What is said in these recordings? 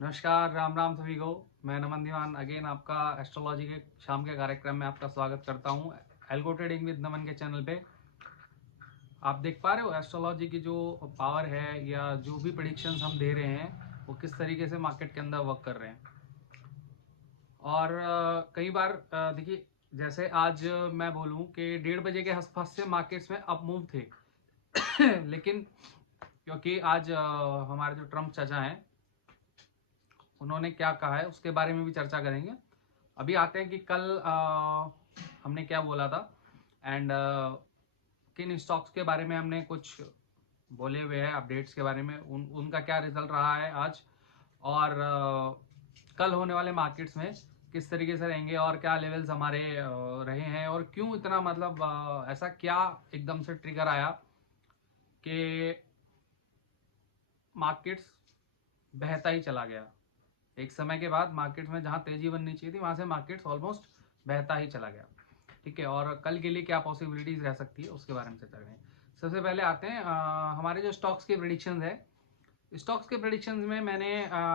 नमस्कार, राम राम सभी को। मैं नमन दीवान अगेन आपका एस्ट्रोलॉजी के शाम के कार्यक्रम में आपका स्वागत करता हूँ। एल्गो ट्रेडिंग विद नमन के चैनल पे आप देख पा रहे हो एस्ट्रोलॉजी की जो पावर है या जो भी प्रेडिक्शंस हम दे रहे हैं वो किस तरीके से मार्केट के अंदर वर्क कर रहे हैं। और कई बार देखिए, जैसे आज मैं बोलूँ कि 1:30 बजे के आसपास से मार्केट्स में अप मूव थे लेकिन क्योंकि आज हमारे जो ट्रम्प चाचा हैं उन्होंने क्या कहा है उसके बारे में भी चर्चा करेंगे। अभी आते हैं कि कल हमने क्या बोला था एंड किन स्टॉक्स के बारे में हमने कुछ बोले हुए हैं, अपडेट्स के बारे में उनका क्या रिजल्ट रहा है आज, और कल होने वाले मार्केट्स में किस तरीके से रहेंगे और क्या लेवल्स हमारे रहे हैं और क्यों इतना मतलब ऐसा क्या एकदम से ट्रिगर आया कि मार्केट्स बहता ही चला गया। एक समय के बाद मार्केट में जहां तेजी बननी चाहिए थी वहां से मार्केट्स ऑलमोस्ट बहता ही चला गया। ठीक है, और कल के लिए क्या पॉसिबिलिटीज रह सकती है उसके बारे में चर्चा करें। सबसे पहले आते हैं हमारे जो स्टॉक्स के प्रेडिक्शंस है। स्टॉक्स के प्रेडिक्शंस में मैंने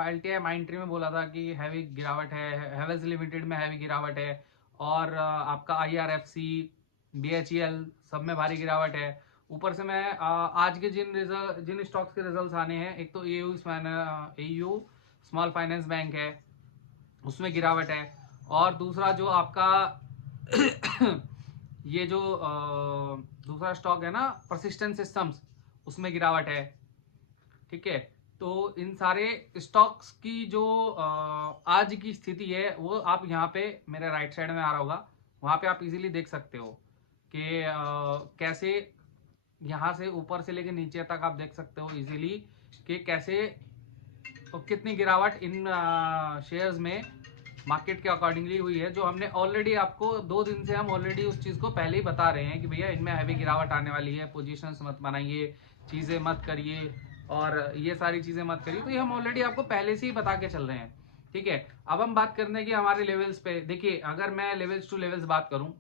एलटीआई माइंड ट्री में बोला था कि हैवी गिरावट है, हेवेल्स लिमिटेड में हैवी गिरावट है, और आपका आईआरएफसी, बीएचईएल सब में भारी गिरावट है। ऊपर से मैं आज के जिन स्टॉक्स के रिजल्ट्स आने हैं, एक तो एयू स्मॉल फाइनेंस बैंक है उसमें गिरावट है, और दूसरा जो आपका ये जो दूसरा स्टॉक है ना परसिस्टेंट सिस्टम्स, उसमें गिरावट है। ठीक है, तो इन सारे स्टॉक्स की जो आज की स्थिति है वो आप यहाँ पे मेरे राइट साइड में आ रहा होगा, वहां पे आप इजीली देख सकते हो कि कैसे यहाँ से ऊपर से लेके नीचे तक आप देख सकते हो इजीली कि कैसे तो कितनी गिरावट इन शेयर्स में मार्केट के अकॉर्डिंगली हुई है, जो हमने ऑलरेडी आपको 2 दिन से हम ऑलरेडी उस चीज को पहले ही बता रहे हैं कि भैया इनमें हैवी गिरावट आने वाली है, पोजीशंस मत बनाइए, चीजें मत करिए और ये सारी चीजें मत करिए। तो ये हम ऑलरेडी आपको पहले से ही बता के चल रहे हैं। ठीक है, अब हम बात करने की हमारे लेवल्स पे। देखिए, अगर मैं लेवल्स टू लेवल्स बात करूं,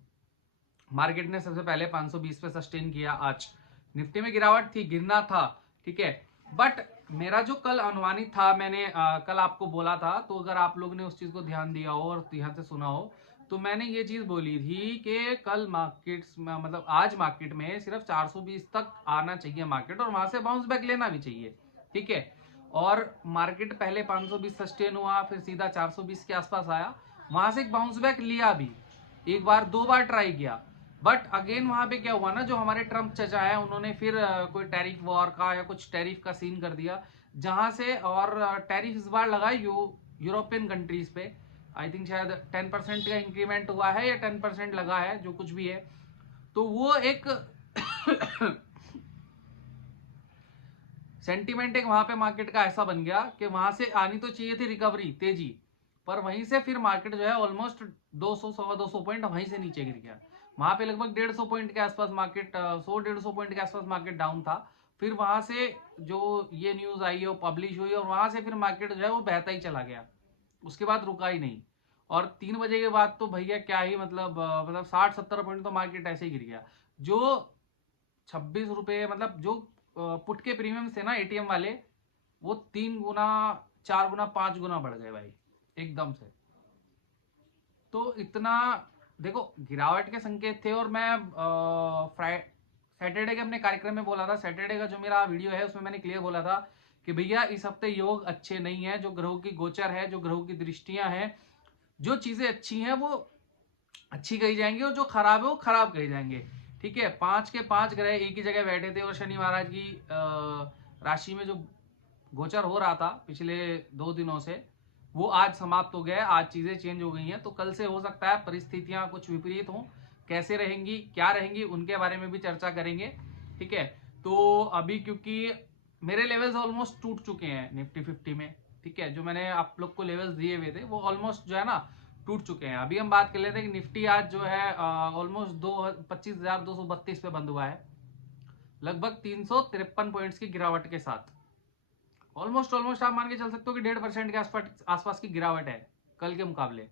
मार्केट ने सबसे पहले 520 पे सस्टेन किया। आज निफ्टी में गिरावट थी, गिरना था, ठीक है, बट मेरा जो कल अनुमानित था, मैंने कल आपको बोला था, तो अगर आप लोग ने उस चीज को ध्यान दिया हो और ध्यान से सुना हो तो मैंने ये चीज बोली थी कि कल मार्केट्स मतलब आज मार्केट में सिर्फ 420 तक आना चाहिए मार्केट, और वहां से बाउंस बैक लेना भी चाहिए। ठीक है, और मार्केट पहले 520 सस्टेन हुआ, फिर सीधा 420 के आसपास आया, वहां से एक बाउंस बैक लिया भी, एक बार दो बार ट्राई किया, बट अगेन वहां पे क्या हुआ ना, जो हमारे ट्रम्प चचा है उन्होंने फिर कोई टैरिफ वॉर का या कुछ टैरिफ का सीन कर दिया, जहां से और टैरिफ इस बार लगा यूरोपियन कंट्रीज पे। आई थिंक शायद 10% का इंक्रीमेंट हुआ है या 10% लगा है, जो कुछ भी है। तो वो एक सेंटीमेंट एक वहां पे मार्केट का ऐसा बन गया कि वहां से आनी तो चाहिए थी रिकवरी, तेजी, पर वहीं से फिर मार्केट जो है ऑलमोस्ट 200 सवा 200 पॉइंट वहीं से नीचे गिर गया। वहां पे लगभग 150 पॉइंट के आसपास मार्केट 100-150 पॉइंट के आसपास मार्केट डाउन था। फिर वहां से जो ये न्यूज आई है पब्लिश हुई, और वहां से फिर मार्केट जो है वो बहता ही चला गया, उसके बाद रुका ही नहीं। और 3 बजे के बाद तो भैया क्या ही मतलब 60-70 पॉइंट तो मार्केट ऐसे ही गिर गया। जो 26 रुपए, मतलब जो पुट के प्रीमियम थे ना एटीएम वाले, वो 3 गुना, 4 गुना, 5 गुना बढ़ गए भाई, एकदम से। तो इतना देखो गिरावट के संकेत थे, और मैं सैटरडे के अपने कार्यक्रम में बोला था, सैटरडे का जो मेरा वीडियो है उसमें मैंने क्लियर बोला था कि भैया इस हफ्ते योग अच्छे नहीं है, जो ग्रहों की गोचर है, जो ग्रहों की दृष्टियां हैं, जो चीजें अच्छी हैं वो अच्छी कही जाएंगी और जो खराब है वो खराब कही जाएंगे। ठीक है, 5 के 5 ग्रह एक ही जगह बैठे थे, और शनि महाराज की राशि में जो गोचर हो रहा था पिछले 2 दिनों से, वो आज समाप्त हो गया है। आज चीजें चेंज हो गई हैं, तो कल से हो सकता है परिस्थितियां कुछ विपरीत हों। कैसे रहेंगी, क्या रहेंगी, उनके बारे में भी चर्चा करेंगे। ठीक है, तो अभी क्योंकि मेरे लेवल्स ऑलमोस्ट टूट चुके हैं निफ्टी 50 में, ठीक है, जो मैंने आप लोग को लेवल्स दिए हुए थे वो ऑलमोस्ट जो है ना टूट चुके हैं। अभी हम बात कर लेते हैं कि निफ्टी आज जो है ऑलमोस्ट 25,232 पे बंद हुआ है, लगभग 353 पॉइंट्स की गिरावट के साथ। ऑलमोस्ट ऑलमोस्ट आप मान के चल सकते हो कि 1.5% के आसपास की गिरावट है कल के मुकाबले।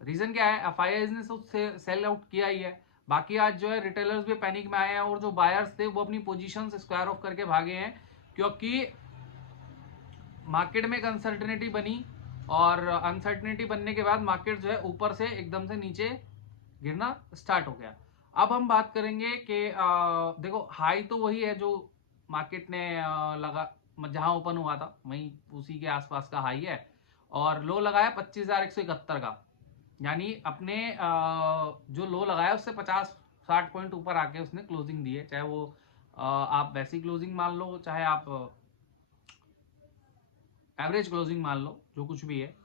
रीजन क्या है, एफआईआई ने तो सेल आउट किया ही है, बाकी आज जो है रिटेलर्स भी पैनिक में आए हैं, और जो बायर्स थे वो अपनी पोजीशन स्क्वायर ऑफ करके भागे हैं, क्योंकि मार्केट में एक अनसर्टेनिटी बनी और अनसर्टेनिटी बनने के बाद मार्केट जो है ऊपर से एकदम से नीचे गिरना स्टार्ट हो गया। अब हम बात करेंगे कि देखो हाई तो वही है जो मार्केट ने लगा जहां ओपन हुआ था वहीं उसी के आसपास का हाई है, और लो लगाया 25,171 का, यानी अपने जो लो लगाया उससे 50-60 पॉइंट ऊपर आके उसने क्लोजिंग दी है। चाहे वो आप वैसी क्लोजिंग मान लो, चाहे आप एवरेज क्लोजिंग मान लो, जो कुछ भी है,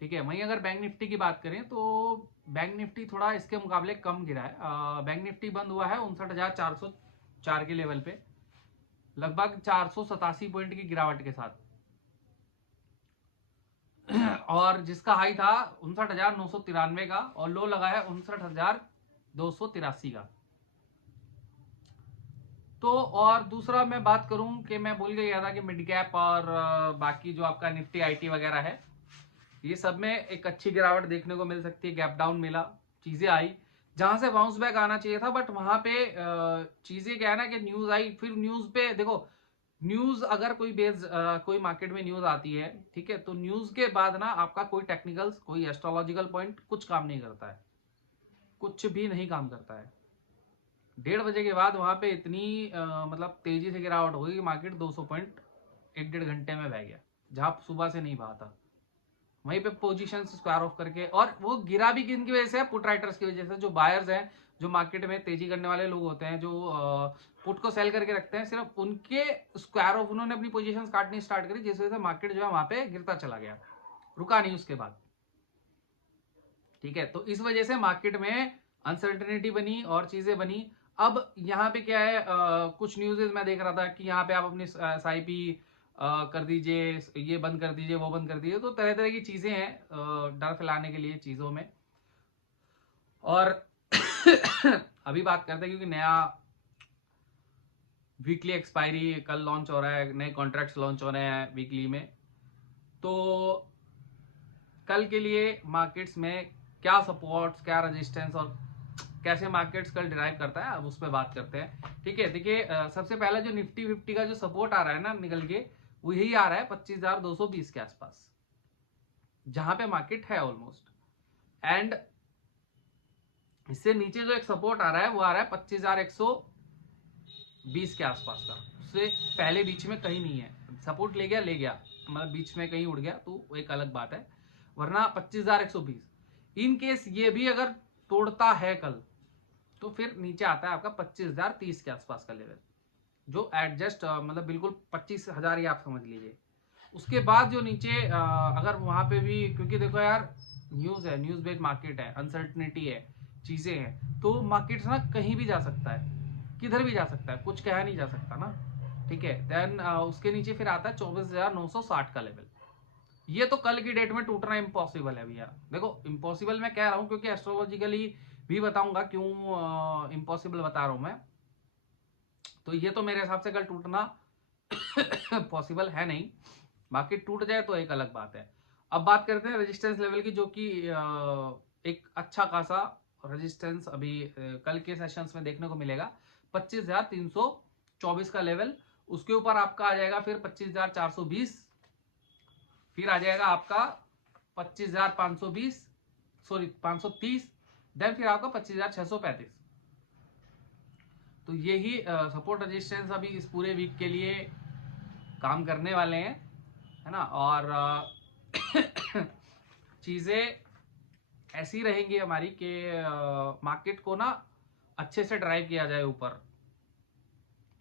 ठीक है। वहीं अगर बैंक निफ्टी की बात करें तो बैंक निफ्टी थोड़ा इसके मुकाबले कम गिरा है। बैंक निफ्टी बंद हुआ है 59,404 के लेवल पे, लगभग 487 पॉइंट की गिरावट के साथ, और जिसका हाई था 59,993 का और लो लगा है 59,283 का। तो और दूसरा मैं बात करूं कि मैं भूल गया था कि मिड कैप और बाकी जो आपका निफ्टी आईटी वगैरह है, ये सब में एक अच्छी गिरावट देखने को मिल सकती है। गैप डाउन मिला, चीजें आई जहां से बाउंस बैक आना चाहिए था, बट वहां पे चीजें क्या है ना कि न्यूज आई, फिर न्यूज पे देखो, न्यूज अगर कोई मार्केट में न्यूज आती है, ठीक है, तो न्यूज के बाद ना आपका कोई टेक्निकल्स, कोई एस्ट्रोलॉजिकल पॉइंट कुछ काम नहीं करता है, कुछ भी नहीं काम करता है। 1:30 के बाद वहां पे इतनी मतलब तेजी से गिरावट होगी कि मार्केट 200 पॉइंट 1-1.5 घंटे में बह गया, जहां सुबह से नहीं बहा था। वहीं पे पोजीशन स्क्वायर ऑफ करके, और वो गिरा भी किन की वजह से, पुट राइटर्स की वजह से। जो बायर्स हैं, जो मार्केट में तेजी करने वाले लोग होते हैं, जो पुट को सेल करके रखते हैं, सिर्फ उनके स्क्वायर ऑफ, उन्होंने अपनी पोजीशन काटनी स्टार्ट करी, जिस वजह से मार्केट जो है वहां पे गिरता चला गया, रुका नहीं उसके बाद, ठीक है। तो इस वजह से मार्केट में अनसर्टेनिटी बनी और चीजें बनी। अब यहाँ पे क्या है, कुछ न्यूज़ेस मैं देख रहा था कि यहाँ पे आप अपनी SIP कर दीजिए, ये बंद कर दीजिए, वो बंद कर दीजिए, तो तरह तरह की चीजें हैं डर फैलाने के लिए चीजों में। और अभी बात करते हैं क्योंकि नया वीकली एक्सपायरी कल लॉन्च हो रहा है, नए कॉन्ट्रैक्ट्स लॉन्च हो रहे हैं वीकली में, तो कल के लिए मार्केट्स में क्या सपोर्ट्स, क्या रेजिस्टेंस और कैसे मार्केट्स कल डिराइव करता है, अब उस पर बात करते हैं, ठीक है। देखिए सबसे पहला जो निफ्टी 50 का जो सपोर्ट आ रहा है ना निकल के, वो यही आ रहा है 25,220 के आसपास, जहां पे मार्केट है ऑलमोस्ट। एंड इससे नीचे जो एक सपोर्ट आ रहा है वो आ रहा है 25,120 के आसपास का, उससे पहले बीच में कहीं नहीं है। सपोर्ट ले गया, मतलब बीच में कहीं उड़ गया तो एक अलग बात है, वरना 25,120। इन केस ये भी अगर तोड़ता है कल, तो फिर नीचे आता है आपका 25,030 के आसपास का लेवल, जो एडजस्ट मतलब बिल्कुल 25,000 ही आप समझ लीजिए। उसके बाद जो नीचे अगर वहां पे भी, क्योंकि देखो यार न्यूज है, न्यूज बेस्ड मार्केट है, अनसर्टनिटी है, चीजें हैं, तो मार्केट ना कहीं भी जा सकता है, किधर भी जा सकता है, कुछ कहा नहीं जा सकता ना, ठीक है। देन उसके नीचे फिर आता है 24,960 का लेवल। ये तो कल की डेट में टूटना इम्पॉसिबल है भैया। देखो इम्पॉसिबल मैं कह रहा हूं क्योंकि एस्ट्रोलॉजिकली भी बताऊंगा क्यों इम्पॉसिबल बता रहा हूं मैं, तो ये तो मेरे हिसाब से कल टूटना पॉसिबल है नहीं, बाकी टूट जाए तो एक अलग बात है। अब बात करते हैं रेजिस्टेंस लेवल की, जो कि एक अच्छा खासा रेजिस्टेंस अभी कल के सेशंस में देखने को मिलेगा, 25,324 का लेवल। उसके ऊपर आपका आ जाएगा फिर 25,420, फिर आ जाएगा आपका 25,520, सॉरी 530, देन फिर आपका 25,635। तो यही सपोर्ट रेजिस्टेंस अभी इस पूरे वीक के लिए काम करने वाले हैं, है ना। और चीजें ऐसी रहेंगी हमारी कि मार्केट को ना अच्छे से ड्राइव किया जाए ऊपर,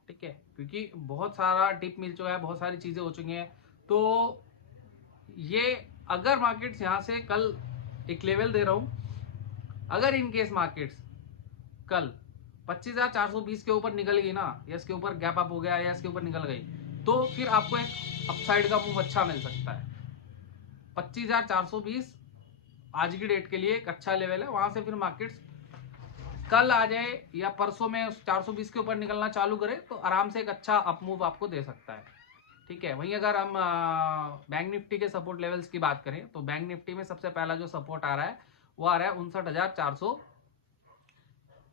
ठीक है, क्योंकि बहुत सारा डिप मिल चुका है, बहुत सारी चीजें हो चुकी हैं। तो ये अगर मार्केट्स यहां से कल एक लेवल दे रहा हूं, अगर इन केस मार्केट्स कल 25,420 के ऊपर निकल गई ना, या इसके ऊपर गैप अप हो गया या इसके ऊपर निकल गई, तो फिर आपको एक अपसाइड का मूव अच्छा मिल सकता है। 25,420 आज की डेट के लिए एक अच्छा लेवल है, वहां से फिर मार्केट्स कल आ जाए या परसों में 420 के ऊपर निकलना चालू करे तो आराम से एक अच्छा अप मूव आपको दे सकता है, ठीक है। वहीं अगर हम बैंक निफ्टी के सपोर्ट लेवल्स की बात करें, तो बैंक निफ्टी में सबसे पहला जो सपोर्ट आ रहा है वो आ रहा है 59,400,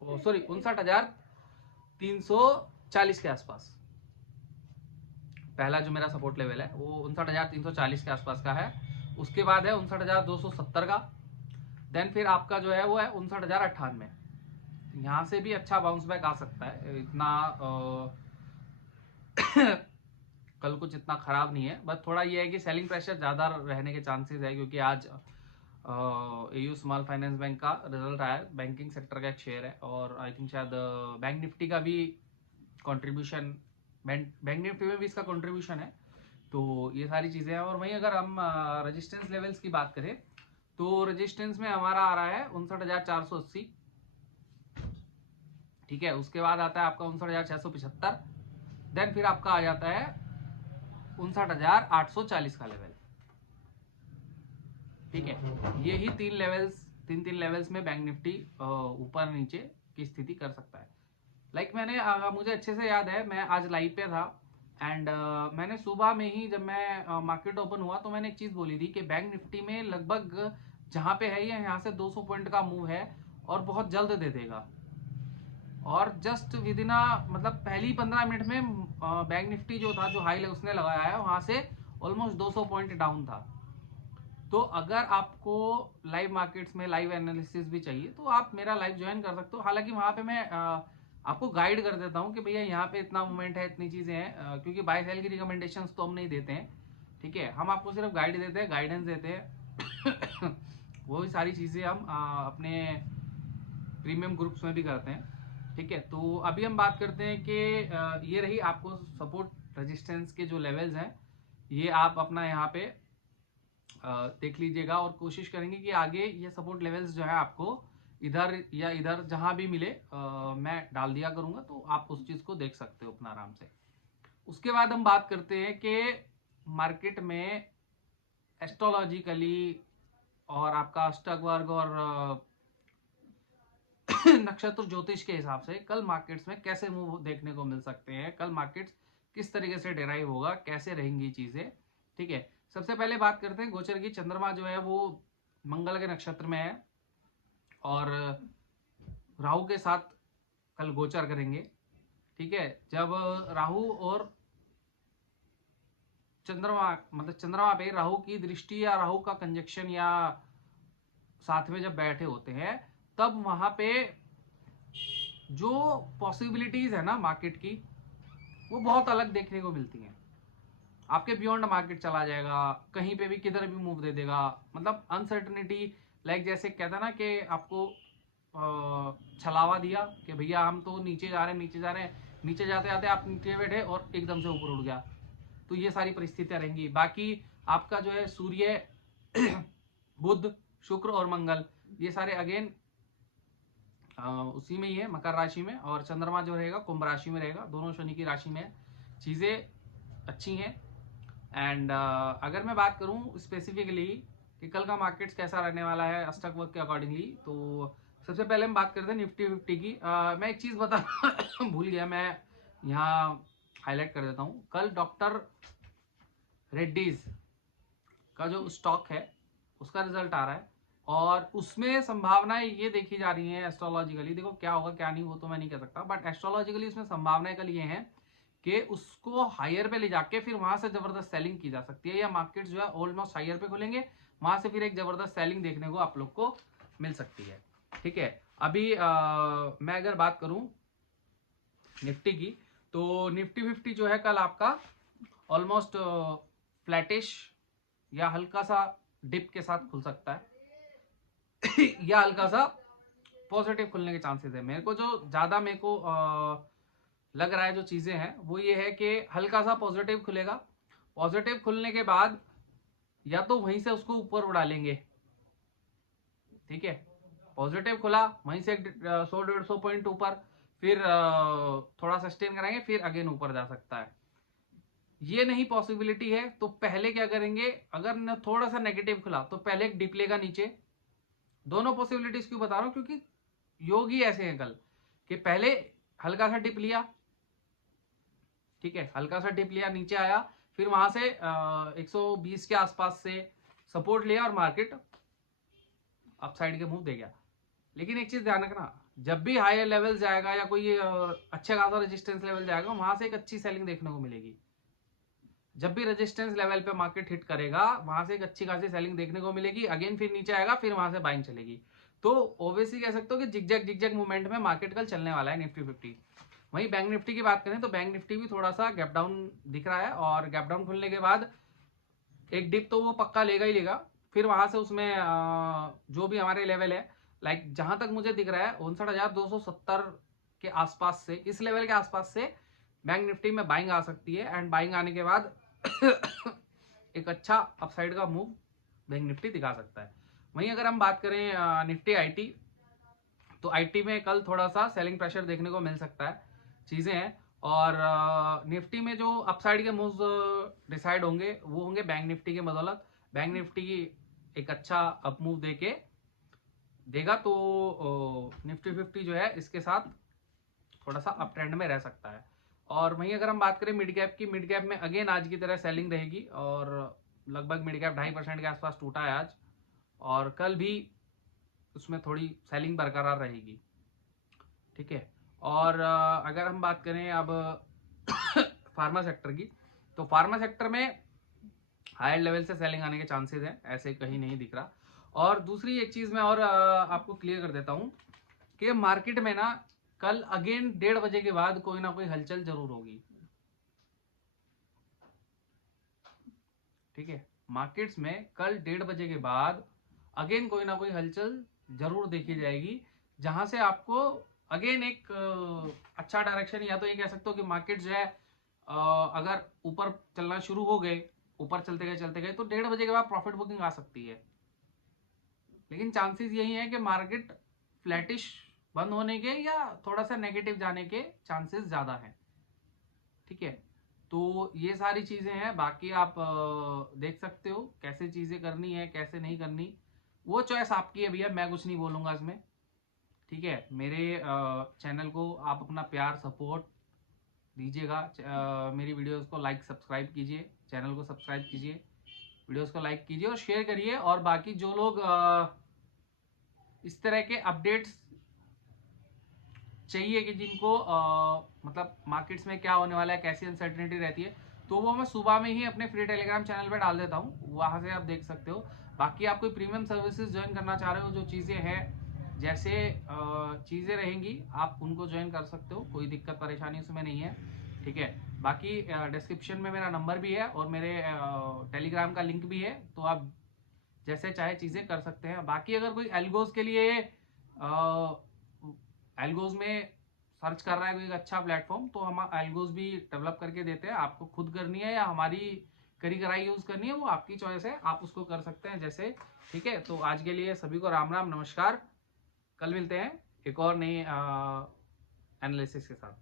सॉरी 59,340 के आसपास, पहला जो मेरा सपोर्ट लेवल है वो 59,340 के आसपास का है। उसके बाद है 59,270 का। देन फिर आपका जो है वो है 59,098। यहाँ से भी अच्छा बाउंस बैक आ सकता है, इतना कल कुछ इतना खराब नहीं है। बस थोड़ा ये है कि सेलिंग प्रेशर ज़्यादा रहने के चांसेस है, क्योंकि आज एयू स्मॉल फाइनेंस बैंक का रिजल्ट आया है। बैंकिंग सेक्टर का एक शेयर है, और आई थिंक शायद बैंक निफ्टी का भी कंट्रीब्यूशन, बैंक निफ्टी में भी इसका कंट्रीब्यूशन है। तो ये सारी चीज़ें हैं। और वहीं अगर हम रेजिस्टेंस लेवल्स की बात करें तो रेजिस्टेंस में हमारा आ रहा है 59,480, ठीक है। उसके बाद आता है आपका 59,675। देन फिर आपका आ जाता है 59,840 का लेवल, ठीक है। ये ही तीन लेवल्स में बैंक निफ्टी ऊपर नीचे की स्थिति कर सकता है। लाइक मुझे अच्छे से याद है, मैं आज लाइव पे था एंड मैंने सुबह में ही जब मैं मार्केट ओपन हुआ तो मैंने एक चीज बोली थी कि बैंक निफ्टी में लगभग जहां पे है ये यहाँ से 200 पॉइंट का मूव है और बहुत जल्द दे देगा। और जस्ट विद इन मतलब पहली 15 मिनट में बैंक निफ्टी जो था, जो हाई उसने लगाया है, वहां से ऑलमोस्ट 200 पॉइंट डाउन था। तो अगर आपको लाइव मार्केट्स में लाइव एनालिसिस भी चाहिए तो आप मेरा लाइव ज्वाइन कर सकते हो। हालांकि वहां पे मैं आपको गाइड कर देता हूँ कि भैया यहाँ पे इतना मूवमेंट है, इतनी चीजें हैं, क्योंकि बाय सेल की रिकमेंडेशंस तो हम नहीं देते हैं, ठीक है। हम आपको सिर्फ गाइड देते हैं, गाइडेंस देते हैं। वो भी सारी चीजें हम अपने प्रीमियम ग्रुप्स में भी करते हैं, ठीक है। तो अभी हम बात करते हैं कि ये रही आपको सपोर्ट रेजिस्टेंस के जो लेवल्स हैं, ये आप अपना यहाँ पे देख लीजिएगा और कोशिश करेंगे कि आगे ये सपोर्ट लेवल्स जो है आपको इधर या इधर जहां भी मिले मैं डाल दिया करूंगा, तो आप उस चीज को देख सकते हो अपना आराम से। उसके बाद हम बात करते हैं कि मार्केट में एस्ट्रोलॉजिकली और आपका अष्टक वर्ग और नक्षत्र ज्योतिष के हिसाब से कल मार्केट्स में कैसे मूव देखने को मिल सकते हैं, कल मार्केट्स किस तरीके से डिराइव होगा, कैसे रहेंगी चीजें, ठीक है। सबसे पहले बात करते हैं गोचर की। चंद्रमा जो है वो मंगल के नक्षत्र में है और राहु के साथ कल गोचर करेंगे, ठीक है। जब राहु और चंद्रमा, मतलब चंद्रमा पे राहु की दृष्टि या राहु का कंजक्शन या साथ में जब बैठे होते हैं, तब वहां पे जो पॉसिबिलिटीज है ना मार्केट की, वो बहुत अलग देखने को मिलती हैं। आपके बियॉन्ड मार्केट चला जाएगा, कहीं पे भी किधर भी मूव दे देगा, मतलब अनसर्टनिटी। लाइक जैसे कहता ना कि आपको छलावा दिया कि भैया हम तो नीचे जा रहे हैं, नीचे जा रहे हैं, नीचे जाते जाते आप नीचे बैठे और एकदम से ऊपर उड़ गया। तो ये सारी परिस्थितियां रहेंगी। बाकी आपका जो है सूर्य बुध शुक्र और मंगल, ये सारे अगेन उसी में ही है, मकर राशि में, और चंद्रमा जो रहेगा कुंभ राशि में रहेगा, दोनों शनि की राशि में है। चीजें अच्छी हैं। एंड अगर मैं बात करूं स्पेसिफिकली कि कल का मार्केट्स कैसा रहने वाला है अष्टक वर्ग के अकॉर्डिंगली, तो सबसे पहले हम बात करते हैं निफ्टी 50 की। मैं एक चीज बता भूल गया, मैं यहाँ हाईलाइट कर देता हूँ। कल डॉक्टर रेड्डीज का जो स्टॉक है उसका रिजल्ट आ रहा है, और उसमें संभावनाएं ये देखी जा रही हैं एस्ट्रोलॉजिकली। देखो क्या होगा क्या नहीं वो तो मैं नहीं कह सकता, बट एस्ट्रोलॉजिकली उसमें संभावनाएं कल ये हैं कि उसको हायर पे ले जाके फिर वहां से जबरदस्त सेलिंग की जा सकती है, या मार्केट जो है ऑलमोस्ट हायर पे खुलेंगे, वहां से फिर एक जबरदस्त सेलिंग देखने को आप लोग को मिल सकती है, ठीक है। अभी मैं अगर बात करूं निफ्टी की, तो निफ्टी 50 जो है कल आपका ऑलमोस्ट फ्लैटिश या हल्का सा डिप के साथ खुल सकता है या हल्का सा पॉजिटिव खुलने के चांसेस है। मेरे को लग रहा है जो चीजें हैं वो ये है कि हल्का सा पॉजिटिव खुलेगा। पॉजिटिव खुलने के बाद या तो वहीं से उसको ऊपर उड़ा लेंगे, ठीक है। पॉजिटिव खुला वहीं से 100-150 पॉइंट ऊपर, फिर थोड़ा सस्टेन कराएंगे, फिर अगेन ऊपर जा सकता है। ये नहीं पॉसिबिलिटी है तो पहले क्या करेंगे, अगर थोड़ा सा नेगेटिव खुला तो पहले एक डिप लेगा नीचे। दोनों पॉसिबिलिटीज क्यों बता रहा हूं, क्योंकि योग ही ऐसे हैं कल कि पहले हल्का सा डिप लिया, ठीक है, हल्का सा डिप लिया, नीचे आया, फिर वहां से 120 के आसपास से सपोर्ट लिया और मार्केट अपसाइड के मूव दे गया। लेकिन एक चीज ध्यान रखना, जब भी हायर लेवल जाएगा या कोई अच्छा खासा रेजिस्टेंस लेवल जाएगा, वहां से एक अच्छी सेलिंग देखने को मिलेगी। जब भी रेजिस्टेंस लेवल पे मार्केट हिट करेगा वहां से एक अच्छी खासी सेलिंग देखने को मिलेगी, अगेन फिर नीचे आएगा, फिर वहां से बाइंग चलेगी। तो ओबीसी कह सकते हो कि जिगजैग जिगजैग मूवमेंट में मार्केट कल चलने वाला है निफ्टी 50। वहीं बैंक निफ्टी की बात करें तो बैंक निफ्टी भी थोड़ा सा गैप डाउन दिख रहा है, और गैप डाउन खुलने के बाद एक डिप तो वो पक्का लेगा ही लेगा, फिर वहां से उसमें जो भी हमारे लेवल है, लाइक जहां तक मुझे दिख रहा है 59,270 के आसपास से, इस लेवल के आसपास से बैंक निफ्टी में बाइंग आ सकती है, एंड बाइंग आने के बाद एक अच्छा अपसाइड का मूव बैंक निफ्टी दिखा सकता है। वहीं अगर हम बात करें निफ्टी आईटी, तो आईटी में कल थोड़ा सा सेलिंग प्रेशर देखने को मिल सकता है, चीजें हैं। और निफ्टी में जो अपसाइड के मूव्स डिसाइड होंगे वो होंगे बैंक निफ्टी के बदौलत। बैंक निफ्टी एक अच्छा अप मूव देगा तो निफ्टी 50 जो है इसके साथ थोड़ा सा अप ट्रेंड में रह सकता है। और वहीं अगर हम बात करें मिड कैप की, मिड कैप में अगेन आज की तरह सेलिंग रहेगी, और लगभग मिड कैप 2.5% के आसपास टूटा है आज, और कल भी उसमें थोड़ी सेलिंग बरकरार रहेगी, ठीक है। और अगर हम बात करें अब फार्मा सेक्टर की, तो फार्मा सेक्टर में हायर लेवल से सेलिंग आने के चांसेस हैं, ऐसे कहीं नहीं दिख रहा। और दूसरी एक चीज मैं और आपको क्लियर कर देता हूं कि मार्केट में ना कल अगेन 1:30 के बाद कोई ना कोई हलचल जरूर होगी, ठीक है। मार्केट्स में कल 1:30 के बाद अगेन कोई ना कोई हलचल जरूर देखी जाएगी, जहां से आपको अगेन एक अच्छा डायरेक्शन, या तो ये कह सकते हो कि मार्केट जो है अगर ऊपर चलना शुरू हो गए, ऊपर चलते गए तो 1:30 के बाद प्रॉफिट बुकिंग आ सकती है। लेकिन चांसेस यही है कि मार्केट फ्लैटिश बंद होने के या थोड़ा सा नेगेटिव जाने के चांसेस ज्यादा हैं, ठीक है। तो ये सारी चीजें हैं, बाकी आप देख सकते हो कैसे चीजें करनी है कैसे नहीं करनी, वो चॉइस आपकी है भैया, मैं कुछ नहीं बोलूंगा इसमें, ठीक है। मेरे चैनल को आप अपना प्यार सपोर्ट दीजिएगा, मेरी वीडियोस को लाइक सब्सक्राइब कीजिए, चैनल को सब्सक्राइब कीजिए, वीडियोस को लाइक कीजिए और शेयर करिए। और बाकी जो लोग इस तरह के अपडेट्स चाहिए कि जिनको मतलब मार्केट्स में क्या होने वाला है, कैसी अनसर्टेनिटी रहती है, तो वो मैं सुबह में ही अपने फ्री टेलीग्राम चैनल पे डाल देता हूँ, वहां से आप देख सकते हो। बाकी आप कोई प्रीमियम सर्विसेज ज्वाइन करना चाह रहे हो, जो चीज़ें हैं जैसे चीज़ें रहेंगी आप उनको ज्वाइन कर सकते हो, कोई दिक्कत परेशानी उसमें नहीं है, ठीक है। बाकी डिस्क्रिप्शन में मेरा नंबर भी है और मेरे टेलीग्राम का लिंक भी है, तो आप जैसे चाहे चीज़ें कर सकते हैं। बाकी अगर कोई एल्गोज के लिए एल्गोज में सर्च कर रहा है कोई अच्छा प्लेटफॉर्म, तो हम एल्गोज भी डेवलप करके देते हैं, आपको खुद करनी है या हमारी करी कराई यूज करनी है वो आपकी चॉइस है, आप उसको कर सकते हैं जैसे, ठीक है। तो आज के लिए सभी को राम राम नमस्कार, कल मिलते हैं एक और नई एनालिसिस के साथ।